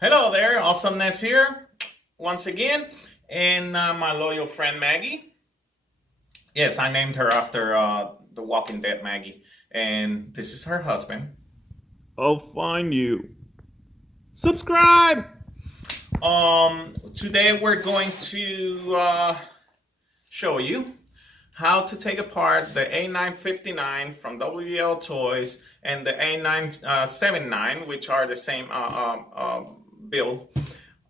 Hello there, awesomeness here once again, and my loyal friend Maggie. Yes, I named her after the Walking Dead Maggie, and this is her husband. I'll find you. Subscribe! Today we're going to show you how to take apart the A959 from Wltoys and the A979, which are the same build.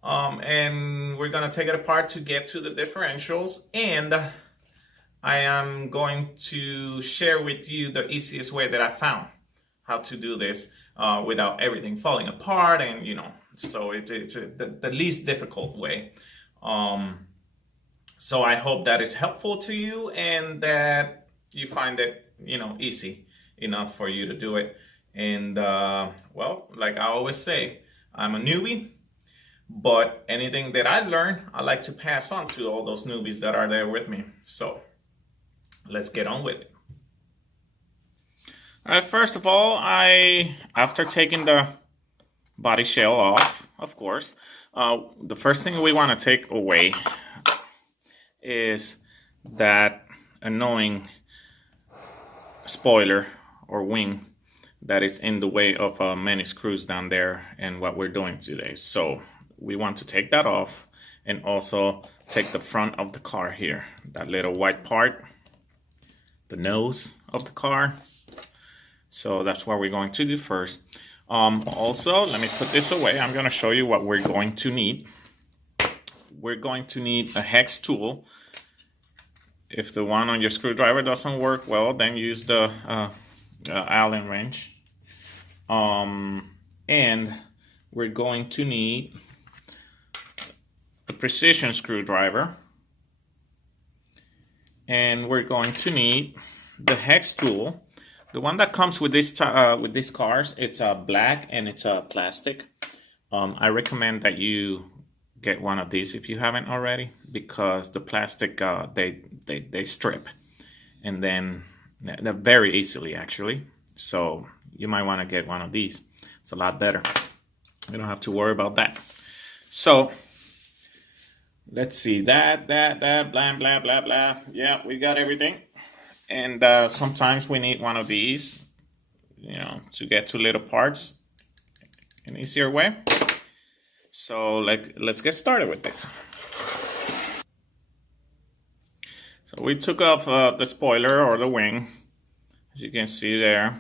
And we're going to take it apart to get to the differentials, and I am going to share with you the easiest way that I found how to do this without everything falling apart, and so it's the least difficult way. So I hope that is helpful to you and that you find it easy enough for you to do it. And well, like I always say, I'm a newbie, but anything that I learn, I like to pass on to all those newbies that are there with me. So let's get on with it. All right, first of all, after taking the body shell off, of course, the first thing we want to take away is that annoying spoiler or wing that is in the way of many screws down there and what we're doing today. So we want to take that off and also take the front of the car here, that little white part, the nose of the car. So that's what we're going to do first. Also, let me put this away. I'm going to show you what we're going to need. We're going to need a hex tool. If the one on your screwdriver doesn't work well, then use the Allen wrench. And we're going to need a precision screwdriver. And we're going to need the hex tool. The one that comes with these cars, it's black and it's plastic. I recommend that you get one of these if you haven't already, because the plastic they strip, and then they're very easily actually. So you might want to get one of these. It's a lot better. You don't have to worry about that. So let's see, that blah blah blah blah. Yeah, we got everything. And sometimes we need one of these, to get to little parts in an easier way. So let's get started with this. So we took off the spoiler or the wing, as you can see there.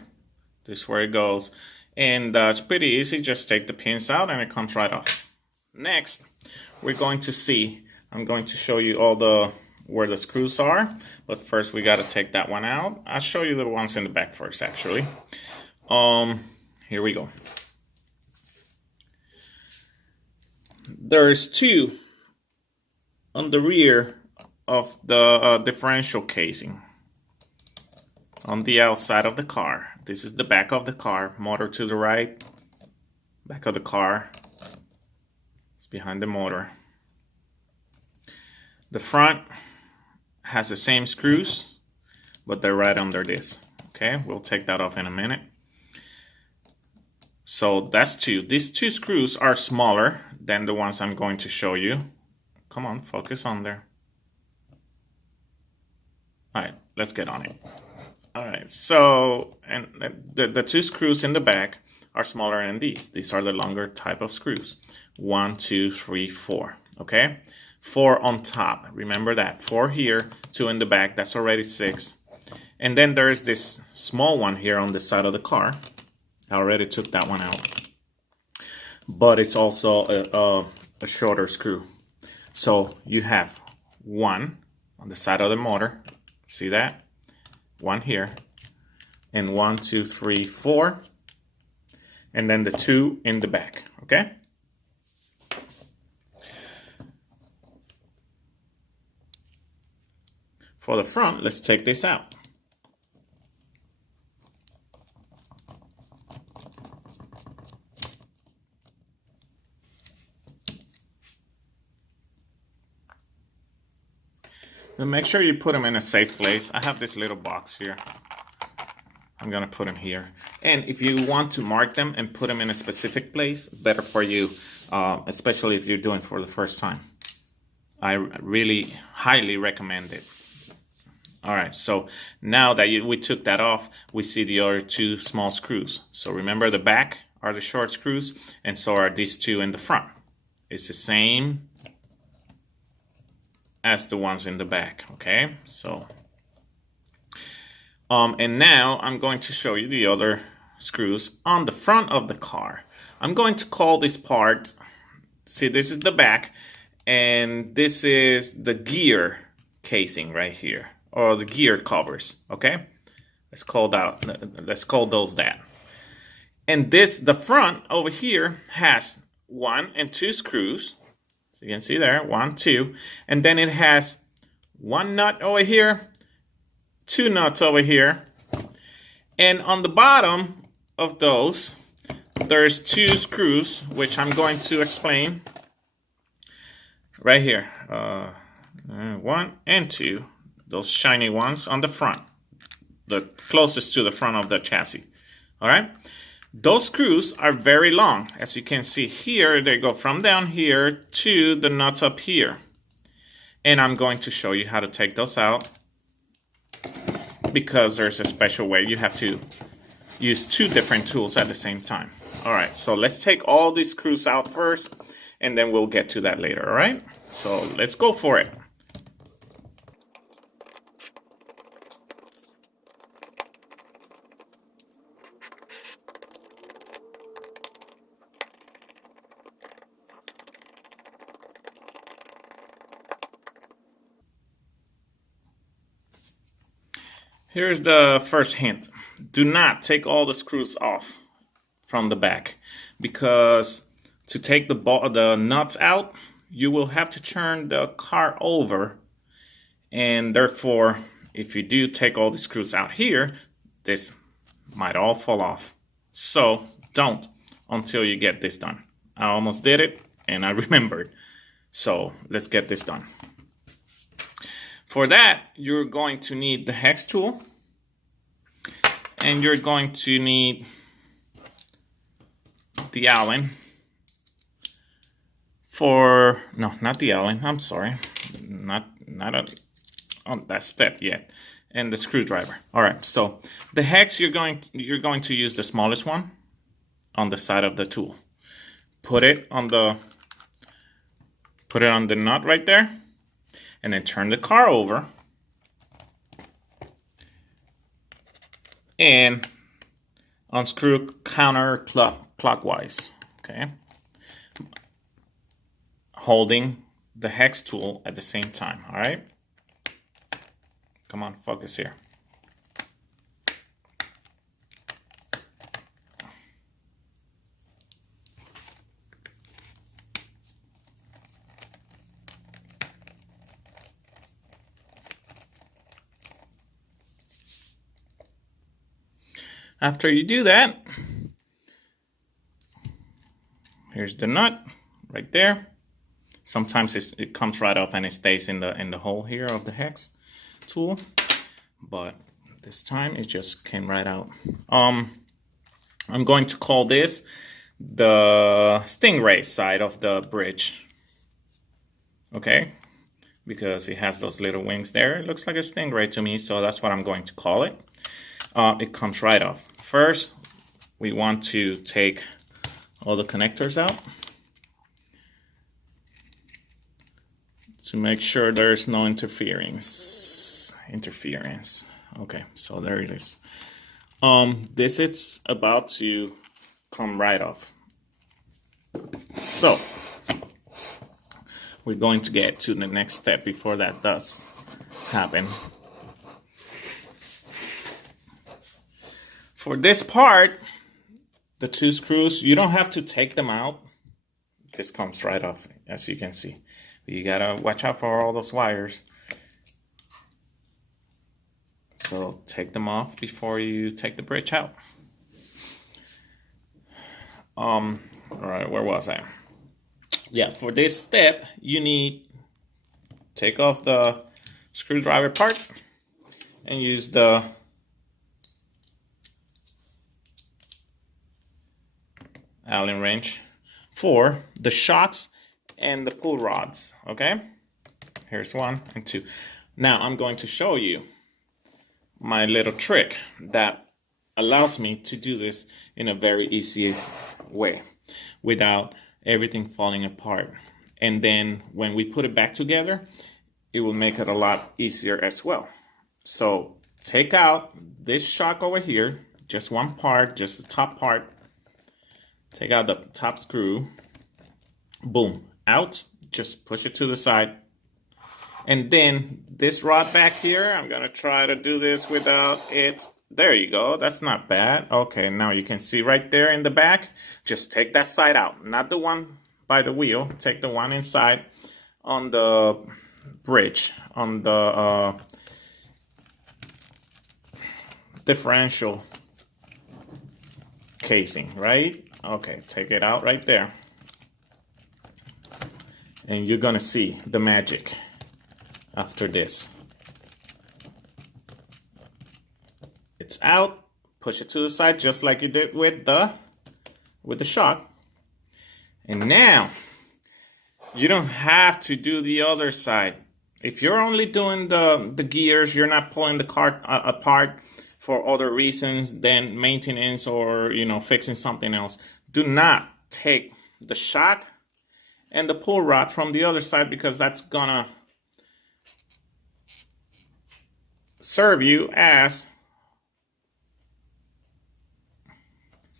This is where it goes, and it's pretty easy. Just take the pins out and it comes right off. Next, we're going to see. I'm going to show you all where the screws are, but first we got to take that one out. I'll show you the ones in the back first, actually. Here we go. There's two on the rear of the differential casing on the outside of the car. This is the back of the car, motor to the right, back of the car. It's behind the motor. The front has the same screws, but they're right under this. Okay, we'll take that off in a minute. So that's two. These two screws are smaller than the ones I'm going to show you. Come on, focus on there. All right, let's get on it. All right, so and the two screws in the back are smaller than these. These are the longer type of screws. 1, 2, 3, 4. Okay, 4 on top. Remember that. 4 here, 2 in the back. That's already 6. And then there's this small one here on the side of the car. I already took that one out. But it's also a shorter screw. So you have 1 on the side of the motor. See that? 1 here. And 1, 2, 3, 4. And then the 2 in the back. Okay? For the front, let's take this out. And make sure you put them in a safe place. I have this little box here. I'm gonna put them here. And if you want to mark them and put them in a specific place, better for you, especially if you're doing it for the first time. I really highly recommend it. All right, so now that we took that off, we see the other two small screws. So remember, the back are the short screws, and so are these two in the front. It's the same as the ones in the back, okay? So, and now I'm going to show you the other screws on the front of the car. I'm going to call this part, see, this is the back, and this is the gear casing right here, or the gear covers, okay? Let's call those that. And this, the front over here, has 1 and 2 screws. So you can see there, 1, 2. And then it has 1 nut over here, 2 nuts over here. And on the bottom of those, there's 2 screws, which I'm going to explain right here. 1 and 2, those shiny ones on the front, the closest to the front of the chassis. All right. Those screws are very long. As you can see here, they go from down here to the nuts up here. And I'm going to show you how to take those out, because there's a special way. You have to use 2 different tools at the same time. All right, so let's take all these screws out first, and then we'll get to that later, all right? So let's go for it. Here's the first hint. Do not take all the screws off from the back, because to take the nuts out, you will have to turn the car over, and therefore, if you do take all the screws out here, this might all fall off. So don't until you get this done. I almost did it, and I remembered. So let's get this done. For that, you're going to need the hex tool, and you're going to need the Allen not the Allen, I'm sorry, not on that step yet, and the screwdriver. All right, so the hex, you're going to use the smallest one on the side of the tool. Put it on the nut right there, and then turn the car over and unscrew counterclockwise, okay? Holding the hex tool at the same time, all right? Come on, focus here. After you do that, here's the nut right there. Sometimes it comes right off and it stays in the hole here of the hex tool, but this time it just came right out. I'm going to call this the Stingray side of the bridge, okay? Because it has those little wings there. It looks like a stingray to me, so that's what I'm going to call it. It comes right off. First, we want to take all the connectors out to make sure there's no interference. Okay, so there it is. This is about to come right off. So we're going to get to the next step before that does happen. For this part, the 2 screws, you don't have to take them out. This comes right off, as you can see. You gotta watch out for all those wires. So take them off before you take the bridge out. All right, where was I? Yeah, for this step, you need take off the screwdriver part and use the Allen wrench for the shocks and the pull rods, okay? Here's 1 and 2. Now I'm going to show you my little trick that allows me to do this in a very easy way without everything falling apart. And then when we put it back together, it will make it a lot easier as well. So take out this shock over here, just one part, just the top part. Take out the top screw, boom, out, just push it to the side. And then this rod back here, I'm gonna try to do this without it. There you go, that's not bad. Okay, now you can see right there in the back, just take that side out, not the one by the wheel, take the one inside on the bridge, on the differential casing, right? Okay, take it out right there. And you're gonna see the magic after this. It's out, push it to the side just like you did with the shock. And now you don't have to do the other side. If you're only doing the gears, you're not pulling the car apart for other reasons than maintenance or, you know, fixing something else. Do not take the shock and the pull rod from the other side, because that's gonna serve you as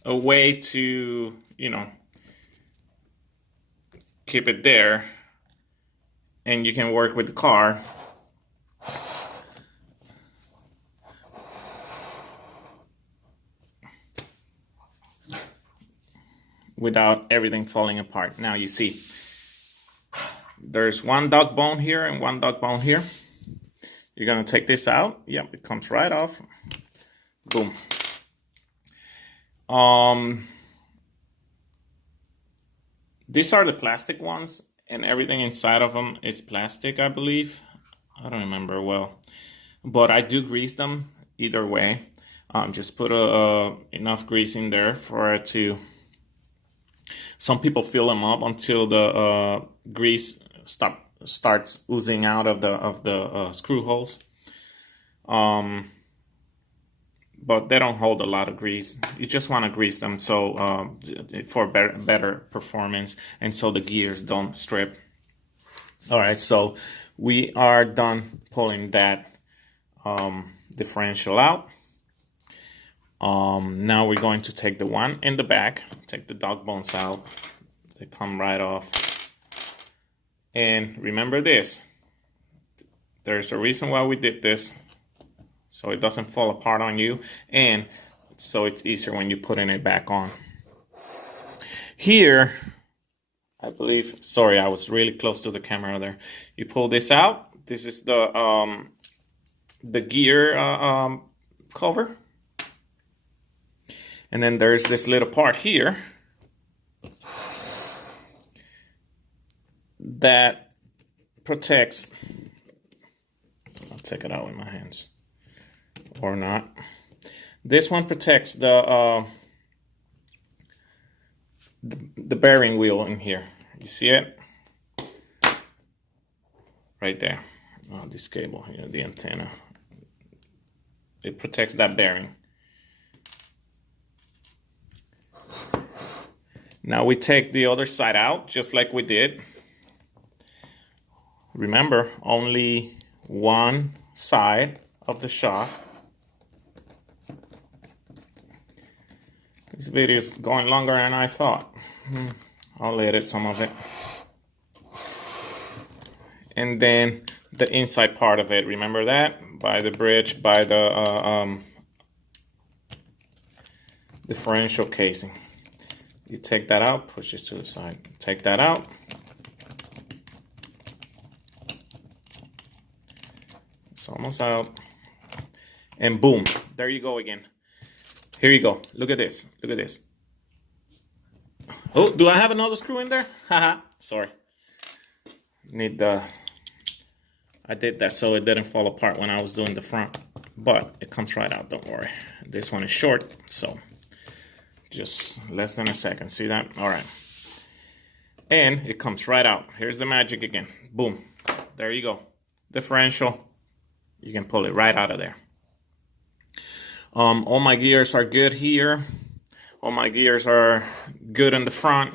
a way to, you know, keep it there and you can work with the car without everything falling apart. Now you see there's one dog bone here and one dog bone here. You're gonna take this out. Yep, it comes right off. Boom. These are the plastic ones, and everything inside of them is plastic, I believe. I don't remember well, but I do grease them either way. Just put enough grease in there for it to. Some people fill them up until the grease starts oozing out of the screw holes. But they don't hold a lot of grease. You just want to grease them so for better performance, and so the gears don't strip. All right, so we are done pulling that differential out. Now we're going to take the one in the back, take the dog bones out. They come right off. And remember this, there's a reason why we did this, so it doesn't fall apart on you, and so it's easier when you're putting it back on. Here, I believe, sorry, I was really close to the camera there. You pull this out. This is the gear cover. And then there's this little part here that protects. I'll take it out with my hands. Or not. This one protects the bearing wheel in here. You see it? Right there. Oh, this cable here, the antenna. It protects that bearing. Now we take the other side out, just like we did. Remember, only one side of the shock. This video is going longer than I thought. I'll edit some of it. And then the inside part of it, remember that? By the bridge, by the differential casing. You take that out, push this to the side. Take that out. It's almost out. And boom, there you go again. Here you go. Look at this. Look at this. Oh, do I have another screw in there? Haha, sorry. Need the... I did that so it didn't fall apart when I was doing the front. But it comes right out, don't worry. This one is short, so just less than a second. See that? All right. And it comes right out. Here's the magic again. Boom. There you go. Differential. You can pull it right out of there. All my gears are good here. All my gears are good in the front.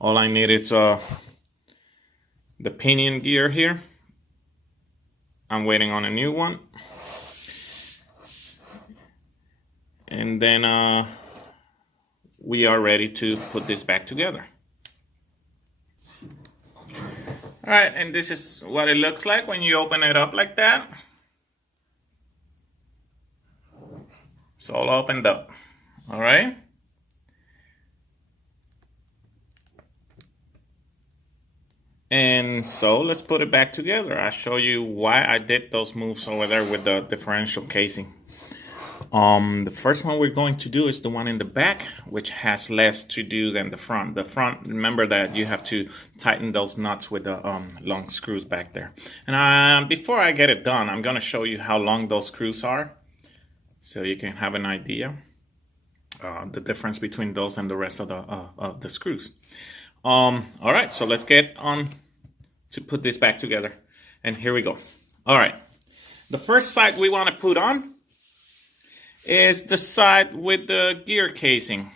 All I need is the pinion gear here. I'm waiting on a new one. And then we are ready to put this back together. All right, and this is what it looks like when you open it up like that. It's all opened up. All right. And so let's put it back together. I'll show you why I did those moves over there with the differential casing. The first one we're going to do is the one in the back, which has less to do than the front. The front, remember that you have to tighten those nuts with the long screws back there. And before I get it done, I'm going to show you how long those screws are, so you can have an idea the difference between those and the rest of the screws. All right, so let's get on to put this back together. And here we go. All right, the first side we want to put on is the side with the gear casing.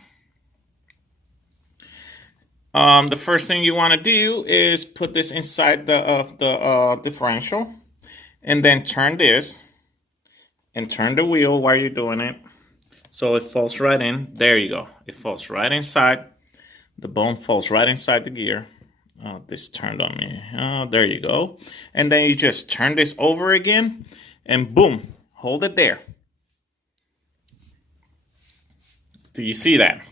The first thing you want to do is put this inside the differential, and then turn this and turn the wheel while you're doing it, so it falls right in. There you go. It falls right inside. The bone falls right inside the gear. Oh, this turned on me. Oh, there you go. And then you just turn this over again, and boom, hold it there. Do you see that?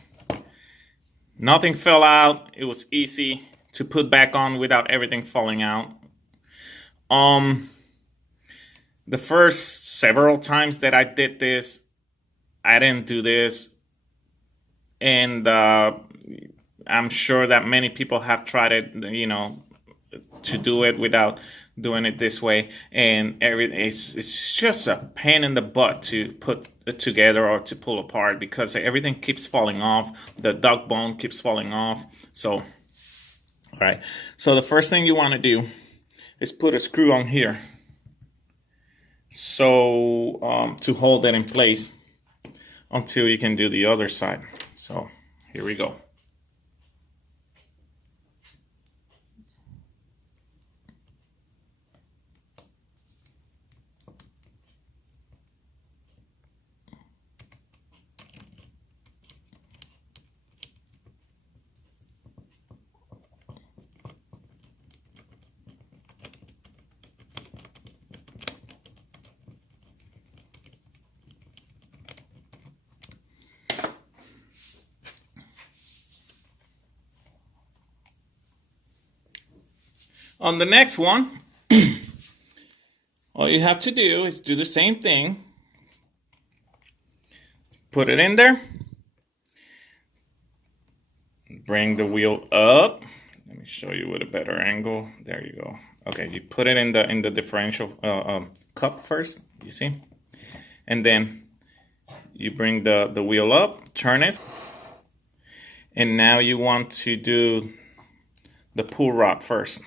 Nothing fell out. It was easy to put back on without everything falling out. The first several times that I did this, I didn't do this. And I'm sure that many people have tried it, you know, to do it without doing it this way, and it's just a pain in the butt to put it together or to pull apart, because everything keeps falling off. The dog bone keeps falling off. So, all right. So the first thing you want to do is put a screw on here, so to hold it in place until you can do the other side. So here we go. On the next one, all you have to do is do the same thing. Put it in there. Bring the wheel up. Let me show you with a better angle. There you go. Okay, you put it in the differential cup first, you see? And then you bring the wheel up, turn it. And now you want to do the pull rod first.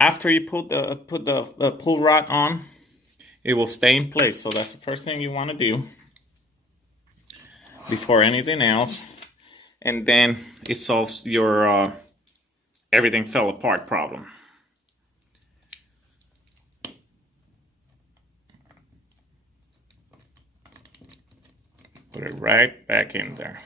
After you put the pull rod on, it will stay in place. So that's the first thing you want to do before anything else. And then it solves your everything fell apart problem. Put it right back in there.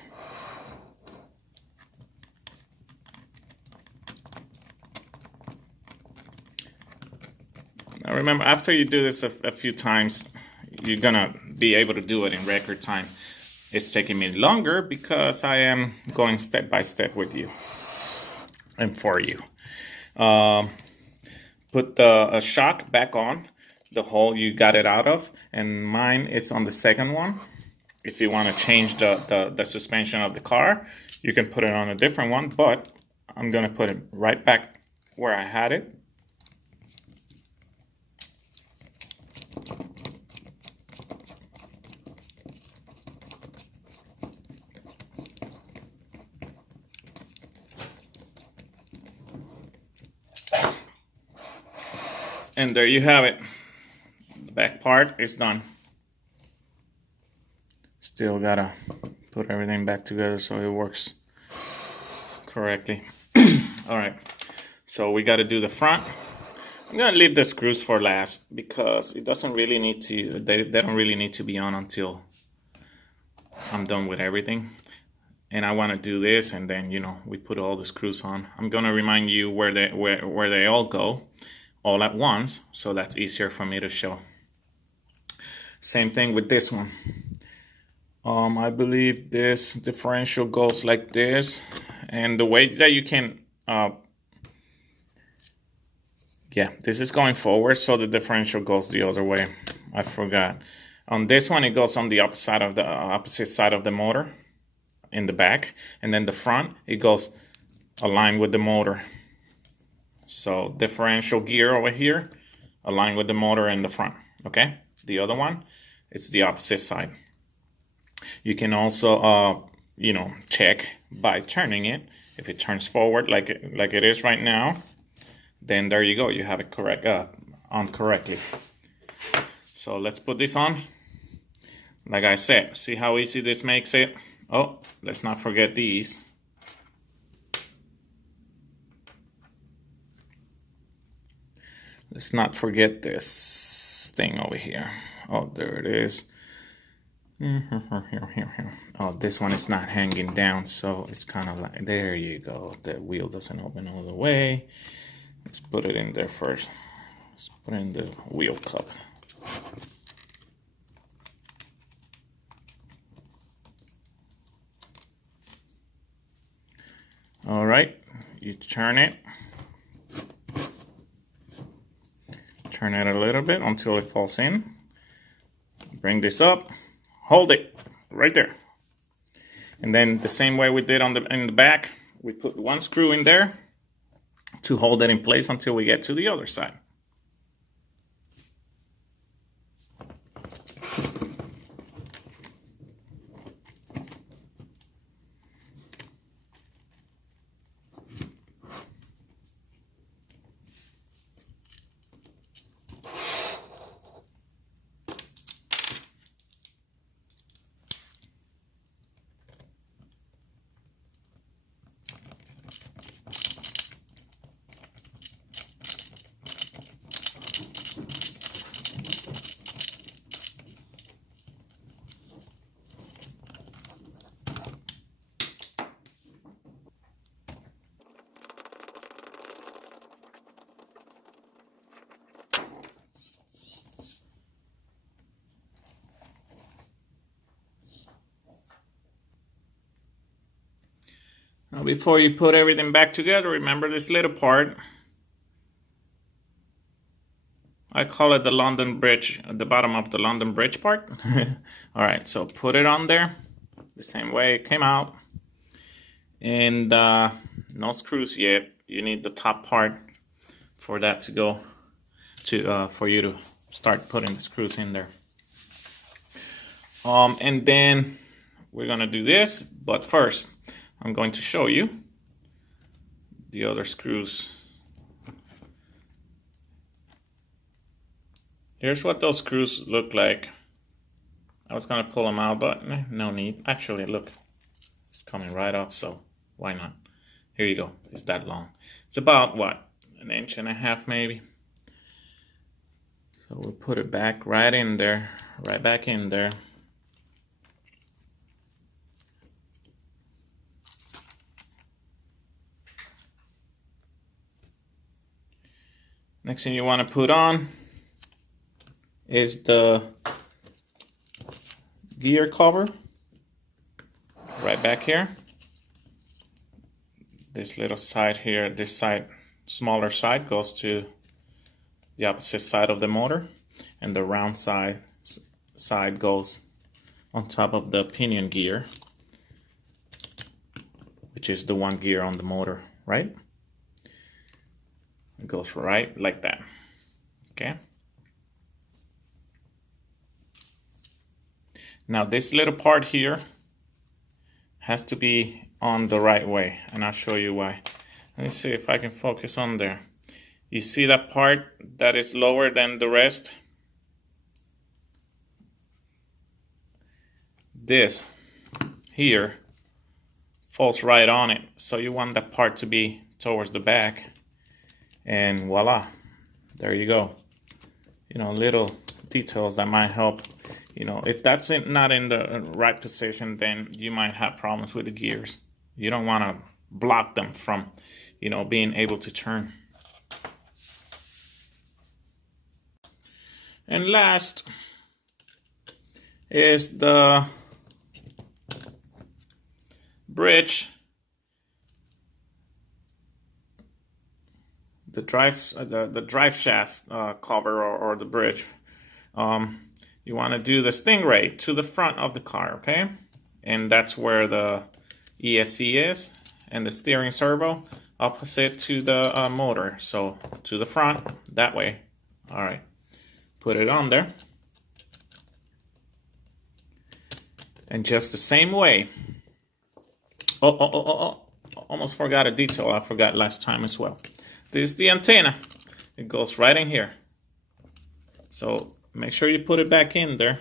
Now remember, after you do this a few times, you're gonna be able to do it in record time. It's taking me longer because I am going step by step with you and for you. Put the shock back on, the hole you got it out of, and mine is on the second one. If you want to change the suspension of the car, you can put it on a different one, but I'm gonna put it right back where I had it. And there you have it. The back part is done. Still gotta put everything back together so it works correctly. All right, so we got to do the front. I'm gonna leave the screws for last because it doesn't really need to. They don't really need to be on until I'm done with everything. And I want to do this, and then we put all the screws on. I'm gonna remind you where they all go, all at once, so that's easier for me to show. Same thing with this one. I believe this differential goes like this, and the way that you can, yeah, this is going forward, so the differential goes the other way. I forgot. On this one, it goes on the opposite side of the motor, in the back, and then the front, it goes aligned with the motor. So differential gear over here, aligned with the motor in the front. Okay, the other one, it's the opposite side. You can also, check by turning it. If it turns forward like it is right now, then there you go. You have it on correctly. So let's put this on. Like I said, see how easy this makes it? Oh, let's not forget these. Let's not forget this thing over here. Oh, there it is. Oh, this one is not hanging down, so it's kind of like, there you go. The wheel doesn't open all the way. Let's put it in there first. Let's put in the wheel cup. All right, you turn it. Turn it a little bit until it falls in. Bring this up. Hold it right there. And then the same way we did in the back, we put one screw in there to hold it in place until we get to the other side. Now, before you put everything back together, remember this little part. I call it the London Bridge, at the bottom of the London Bridge part. All right, so put it on there the same way it came out. And no screws yet. You need the top part for that to go to for you to start putting the screws in there. And then we're gonna do this, but first I'm going to show you the other screws. Here's what those screws look like. I was gonna pull them out, but no need. Actually, look, it's coming right off, so why not? Here you go. It's that long. It's about, what, 1.5 inches maybe. So we'll put it back right in there, right back in there. Next thing you want to put on is the gear cover right back here. This little side here, this side, smaller side, goes to the opposite side of the motor, and the round side goes on top of the pinion gear, which is the one gear on the motor, right? It goes right like that. Okay. Now this little part here has to be on the right way, and I'll show you why. Let me see if I can focus on there. You see that part that is lower than the rest? This here falls right on it. So you want that part to be towards the back. And voila, there you go. You know, little details that might help. You know, if that's not in the right position, then you might have problems with the gears. You don't want to block them from, you know, being able to turn. And last is the bridge, the drive shaft cover or the bridge. You want to do the Stingray to the front of the car, okay? And that's where the ESC is, and the steering servo opposite to the motor. So to the front, that way. All right, put it on there. And just the same way. Oh, almost forgot a detail I forgot last time as well. This is the antenna. It goes right in here. So make sure you put it back in there,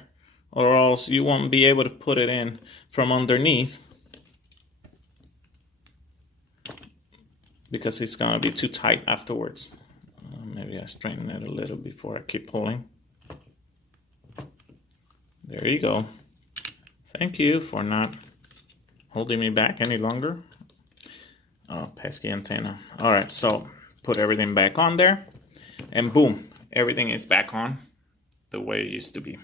or else you won't be able to put it in from underneath, because it's gonna be too tight afterwards. Maybe I straighten it a little before I keep pulling. There you go. Thank you for not holding me back any longer. Oh, pesky antenna. All right, so put everything back on there, and boom, everything is back on the way it used to be.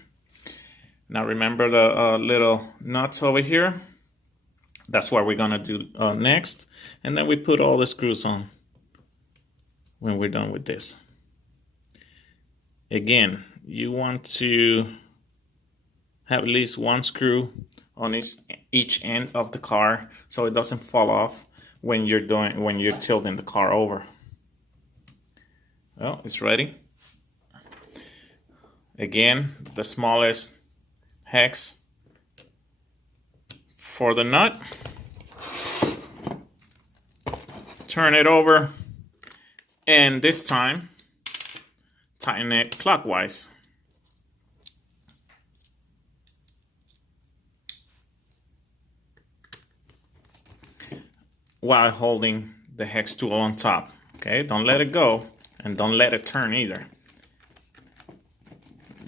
Now remember the little nuts over here? That's what we're gonna do next. And then we put all the screws on when we're done with this. Again, you want to have at least one screw on each end of the car so it doesn't fall off when you're tilting the car over. Well, it's ready. Again, the smallest hex for the nut. Turn it over, and this time tighten it clockwise. While holding the hex tool on top. Okay, don't let it go, and don't let it turn either.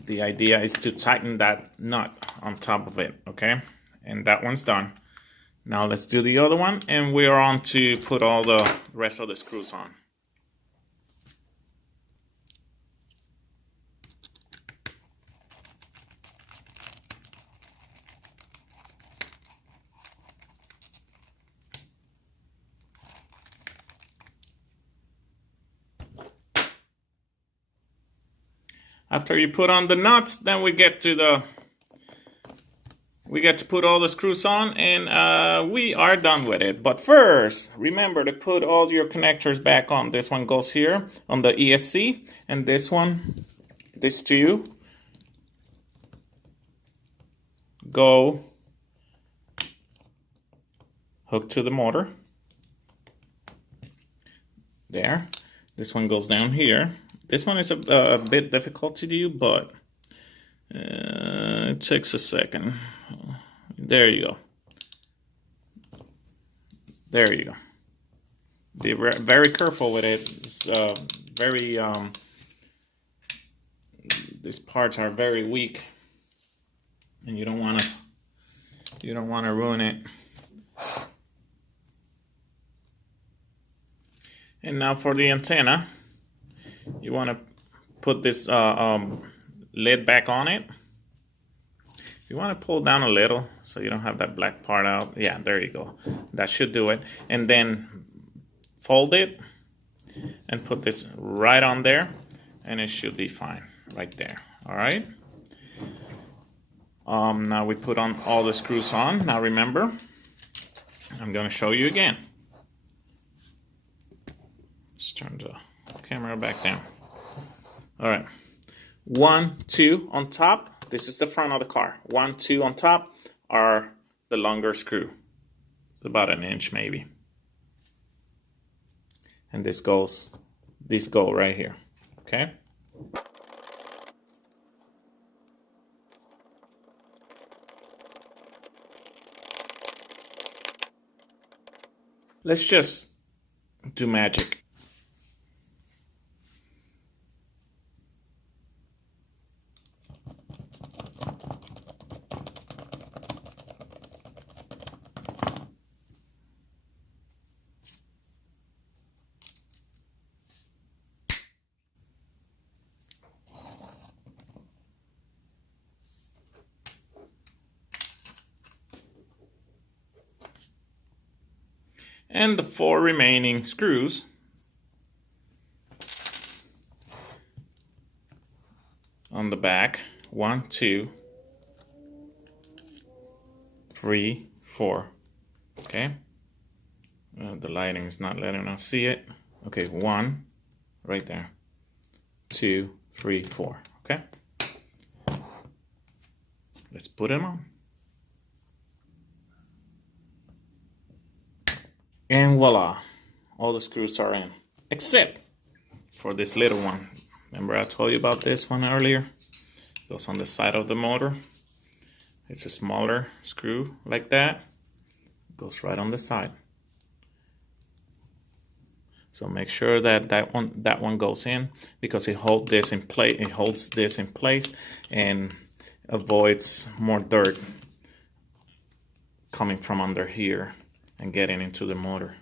The idea is to tighten that nut on top of it, okay? And that one's done. Now let's do the other one, and we're on to put all the rest of the screws on. After you put on the nuts, then we get to put all the screws on, and we are done with it. But first, remember to put all your connectors back on. This one goes here on the ESC, and this one, this two, go hook to the motor. There. This one goes down here. This one is a bit difficult to do, but it takes a second. There you go. There you go. Be very careful with it. It's these parts are very weak, and you don't want to ruin it. And now for the antenna. You want to put this lid back on it. You want to pull down a little so you don't have that black part out. Yeah, there you go. That should do it. And then fold it and put this right on there, and it should be fine right there. All right. Now we put on all the screws on. Now remember, I'm going to show you again. Let's turn the camera back down. All right, 1, 2 on top. This is the front of the car. 1, 2 on top are the longer screw, about an inch maybe. And this goes this go right here. Okay. Let's just do magic. And the 4 remaining screws on the back. 1, 2, 3, 4. Okay. The lighting is not letting us see it. Okay, 1 right there. 2, 3, 4. Okay. Let's put them on. And voila, all the screws are in, except for this little one. Remember I told you about this one earlier? It goes on the side of the motor. It's a smaller screw like that. It goes right on the side. So make sure that that one goes in, because it holds this in place. It holds this in place and avoids more dirt coming from under here and getting into the motor.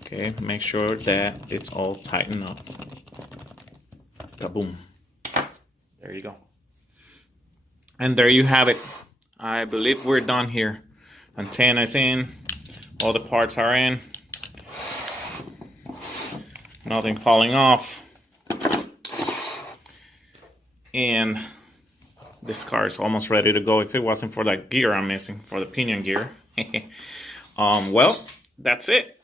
Okay, make sure that it's all tightened up. Kaboom. There you go. And there you have it. I believe we're done here. Antenna's in, all the parts are in, nothing falling off, and this car is almost ready to go. If it wasn't for that gear I'm missing, for the pinion gear. Well, that's it.